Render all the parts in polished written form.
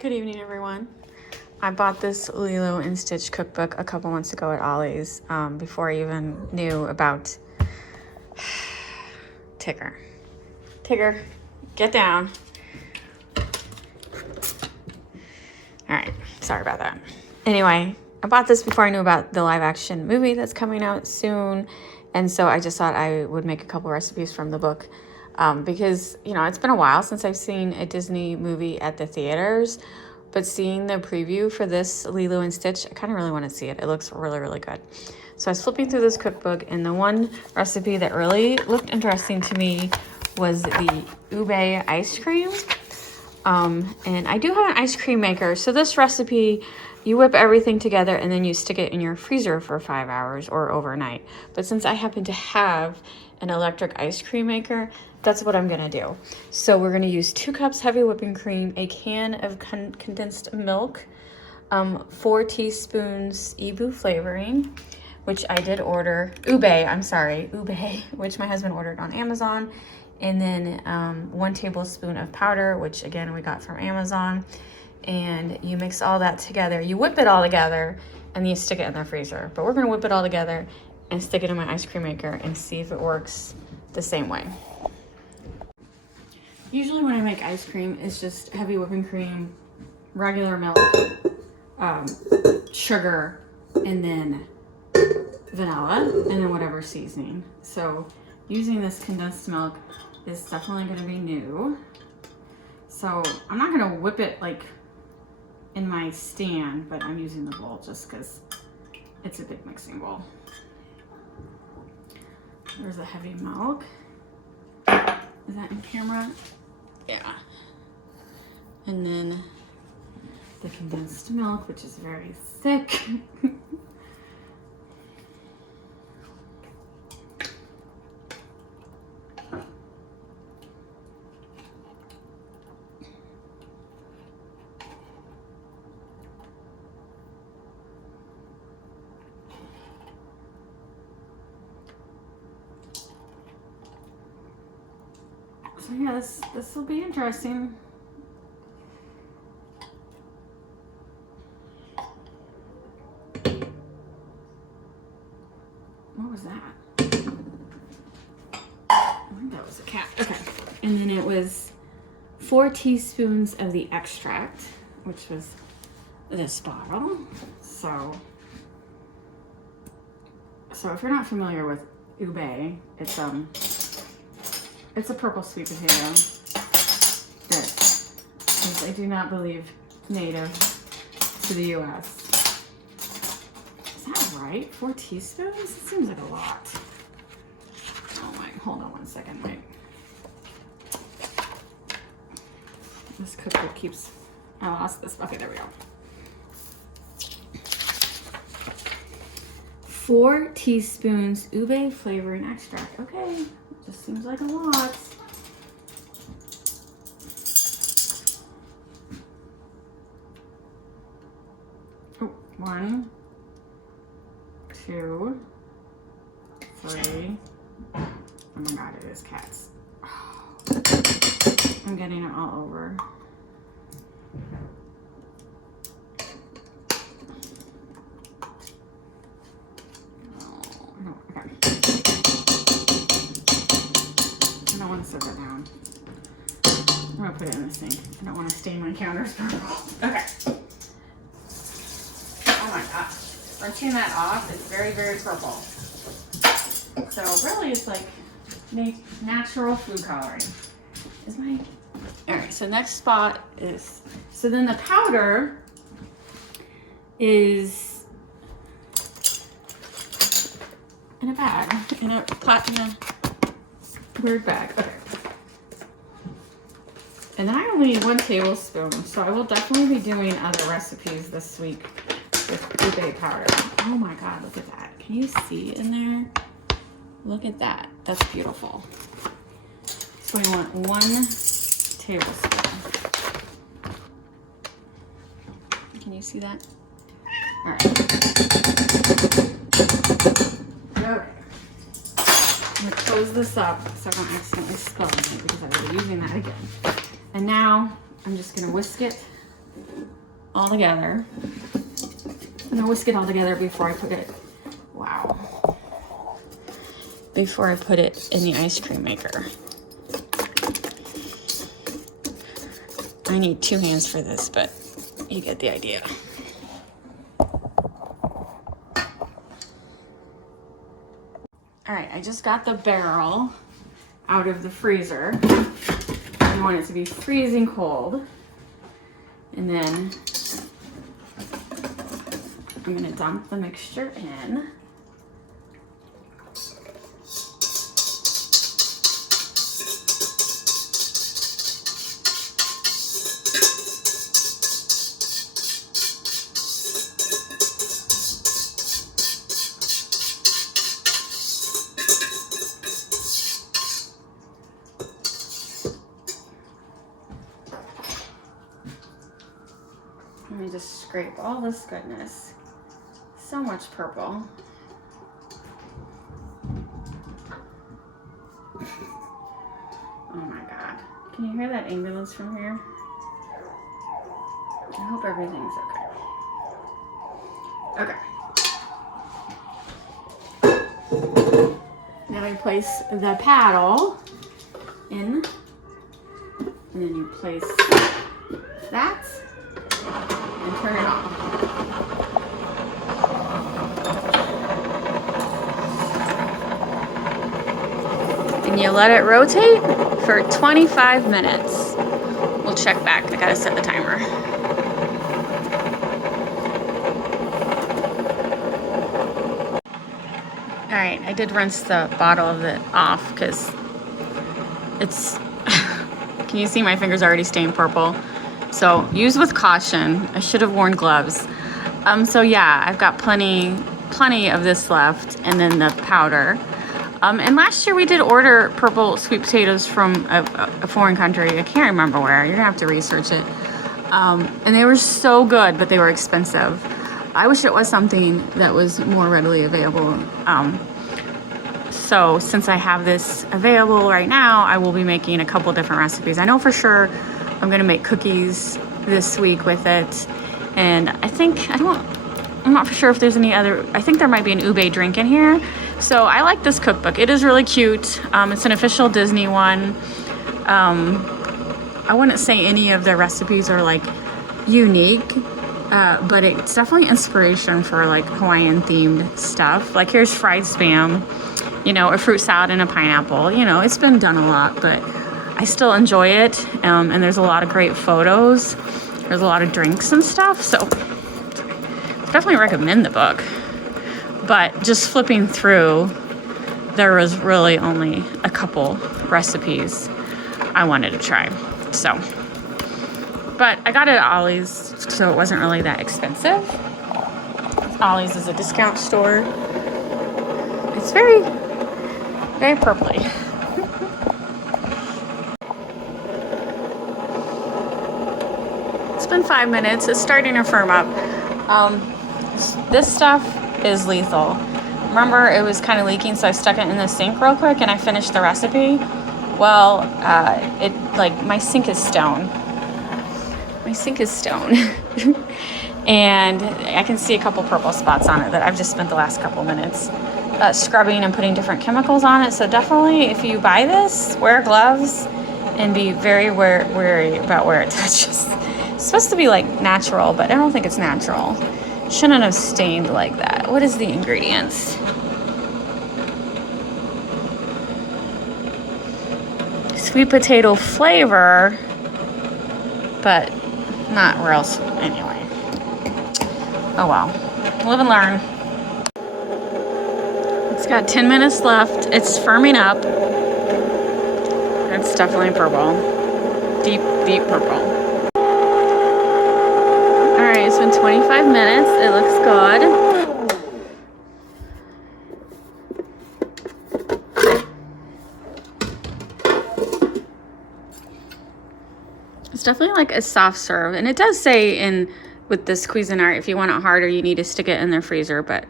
Good evening, everyone. I bought this Lilo and Stitch cookbook a couple months ago at Ollie's before I even knew about Tigger. Tigger, get down. All right, sorry about that. Anyway, I bought this before I knew about the live action movie that's coming out soon. And so I just thought I would make a couple recipes from the book because, you know, it's been a while since I've seen a Disney movie at the theaters. But seeing the preview for this Lilo and Stitch, I kind of really want to see it. It looks really, really good. So I was flipping through this cookbook, and the one recipe that really looked interesting to me was the ube ice cream. And I do have an ice cream maker. So this recipe, you whip everything together and then you stick it in your freezer for 5 hours or overnight. But since I happen to have an electric ice cream maker, that's what I'm gonna do. So we're gonna use 2 cups heavy whipping cream, a can of condensed milk, 4 teaspoons Ibu flavoring, which I did order, ube, which my husband ordered on Amazon, and then 1 tablespoon of powder, which again we got from Amazon. And you mix all that together. You whip it all together and you stick it in the freezer. But we're gonna whip it all together and stick it in my ice cream maker and see if it works the same way. Usually when I make ice cream, it's just heavy whipping cream, regular milk, sugar, and then vanilla, and then whatever seasoning. So using this condensed milk is definitely gonna be new. So I'm not gonna whip it like in my stand, but I'm using the bowl just because it's a big mixing bowl. There's the heavy milk. Is that in camera? Yeah. And then the condensed milk, which is very thick. So yeah, this will be interesting. What was that? I think that was a cat. Okay. And then it was 4 teaspoons of the extract, which was this bottle. So if you're not familiar with ube, it's a purple sweet potato that is, I do not believe, native to the U.S. Is that right? 4 teaspoons? It seems like a lot. Oh my, hold on one second, wait. This cookbook keeps, I lost this bucket, there we go. 4 teaspoons ube flavoring extract. Okay, just seems like a lot. Oh, 1, 2, 3. Oh my God, it is cats. Oh, I'm getting it all over. Set that down. I'm gonna put it in the sink. I don't want to stain my counters purple. Okay. Oh my gosh. Rinsing that off is very, very purple. So really it's like natural food coloring. Alright, so next spot is, so then the powder is in a bag, in a weird bag. Okay. And then I only need 1 tablespoon, so I will definitely be doing other recipes this week with ube powder. Oh my God, look at that. Can you see in there? Look at that. That's beautiful. So I want 1 tablespoon. Can you see that? All right. Okay. I'm gonna close this up so I don't accidentally spill it because I was using that again. And now I'm just gonna whisk it all together. I'm gonna whisk it all together before I put it, wow, before I put it in the ice cream maker. I need 2 hands for this, but you get the idea. All right, I just got the barrel out of the freezer. I want it to be freezing cold. And then I'm gonna dump the mixture in. Let me just scrape all this goodness. So much purple. Oh my God. Can you hear that ambulance from here? I hope everything's okay. Okay. Now I place the paddle in, and then you place that and turn it on. And you let it rotate for 25 minutes. We'll check back. I gotta set the timer. All right, I did rinse the bottle of it off because it's, can you see my fingers already stained purple? So use with caution. I should have worn gloves. So yeah, I've got plenty of this left, and then the powder. And last year we did order purple sweet potatoes from a foreign country. I can't remember where. You're gonna have to research it. And they were so good, but they were expensive. I wish it was something that was more readily available. So since I have this available right now, I will be making a couple different recipes. I know for sure I'm gonna make cookies this week with it. And I'm not for sure if there's any other, I think there might be an ube drink in here. So I like this cookbook. It is really cute. It's an official Disney one. I wouldn't say any of the recipes are like unique, but it's definitely inspiration for like Hawaiian themed stuff. Like here's fried Spam, you know, a fruit salad and a pineapple. You know, it's been done a lot, but I still enjoy it. And there's a lot of great photos. There's a lot of drinks and stuff. So definitely recommend the book. But just flipping through, there was really only a couple recipes I wanted to try. So, but I got it at Ollie's, so it wasn't really that expensive. Ollie's is a discount store. It's very, very purpley. It's been 5 minutes. It's starting to firm up. This stuff is lethal. Remember, it was kind of leaking, so I stuck it in the sink real quick and I finished the recipe. Well, my sink is stone. My sink is stone. And I can see a couple purple spots on it that I've just spent the last couple minutes scrubbing and putting different chemicals on it. So definitely, if you buy this, wear gloves and be very wary about where it touches. It's supposed to be like natural, but I don't think it's natural. Shouldn't have stained like that. What is the ingredients? Sweet potato flavor, but not real. Anyway. Oh well. Live and learn. It's got 10 minutes left. It's firming up. It's definitely purple. Deep, deep purple. It's been 25 minutes. It looks good. It's definitely like a soft serve. And it does say with this Cuisinart, if you want it harder, you need to stick it in the freezer. But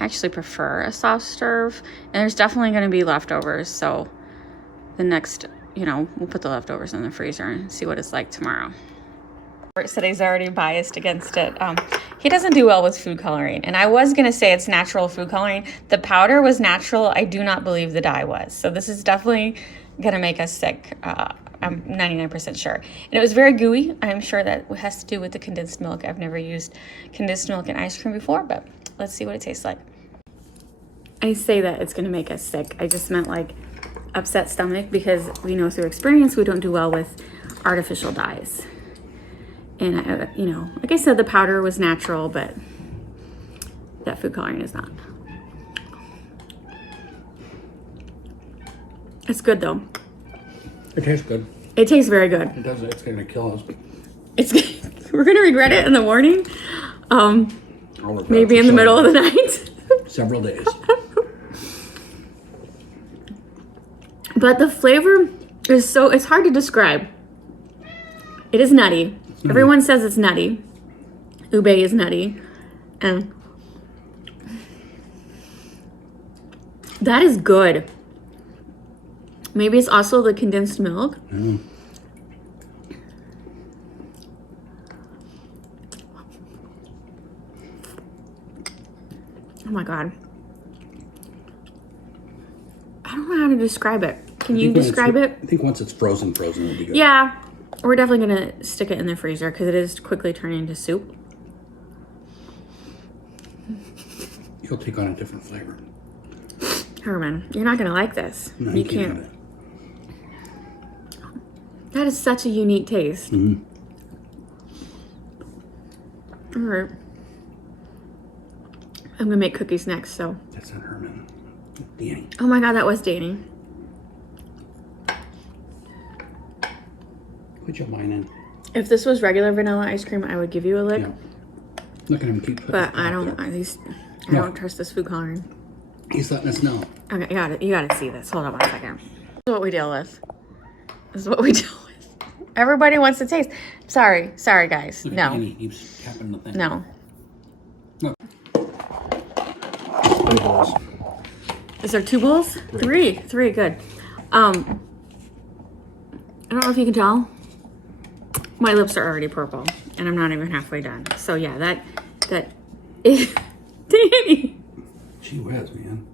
I actually prefer a soft serve. And there's definitely going to be leftovers. So the next, we'll put the leftovers in the freezer and see what it's like tomorrow. Said he's already biased against it. He doesn't do well with food coloring, and I was gonna say it's natural food coloring. The powder was natural. I do not believe the dye was. So this is definitely gonna make us sick. I'm 99% sure. And it was very gooey. I'm sure that has to do with the condensed milk. I've never used condensed milk in ice cream before, but let's see what it tastes like. I say that it's gonna make us sick. I just meant like upset stomach, because we know through experience we don't do well with artificial dyes. And I, you know, like I said, the powder was natural, but that food coloring is not. It's good though. It tastes good. It tastes very good. It does. It's gonna kill us. We're gonna regret it in the morning. Maybe in the middle of the night. Several days. But the flavor is so, it's hard to describe. It is nutty. Everyone says it's nutty. Ube is nutty. And that is good. Maybe it's also the condensed milk. Mm. Oh my God. I don't know how to describe it. Can you describe it? I think once it's frozen, it'll be good. Yeah. We're definitely going to stick it in the freezer because it is quickly turning into soup. You'll take on a different flavor. Herman, you're not going to like this. No, you can't. That is such a unique taste. Mm-hmm. All right. I'm going to make cookies next, so. That's not Herman. Danny. Oh my God, that was Danny. Put your line in. If this was regular vanilla ice cream, I would give you a lick. Yeah. Look at him keep putting But I don't, at least, I don't trust this food coloring. He's letting us know. Okay, you gotta see this. Hold on 1 second. This is what we deal with. This is what we deal with. Everybody wants to taste. Sorry guys. Look No. Danny keeps tapping the thing. No. Look. 3 bowls. Is there 2 bowls? Three, good. I don't know if you can tell. My lips are already purple and I'm not even halfway done. So yeah, that is Danny. Gee whiz, man.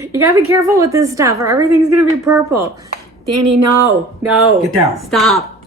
You gotta be careful with this stuff or everything's gonna be purple. Danny, no. Get down. Stop.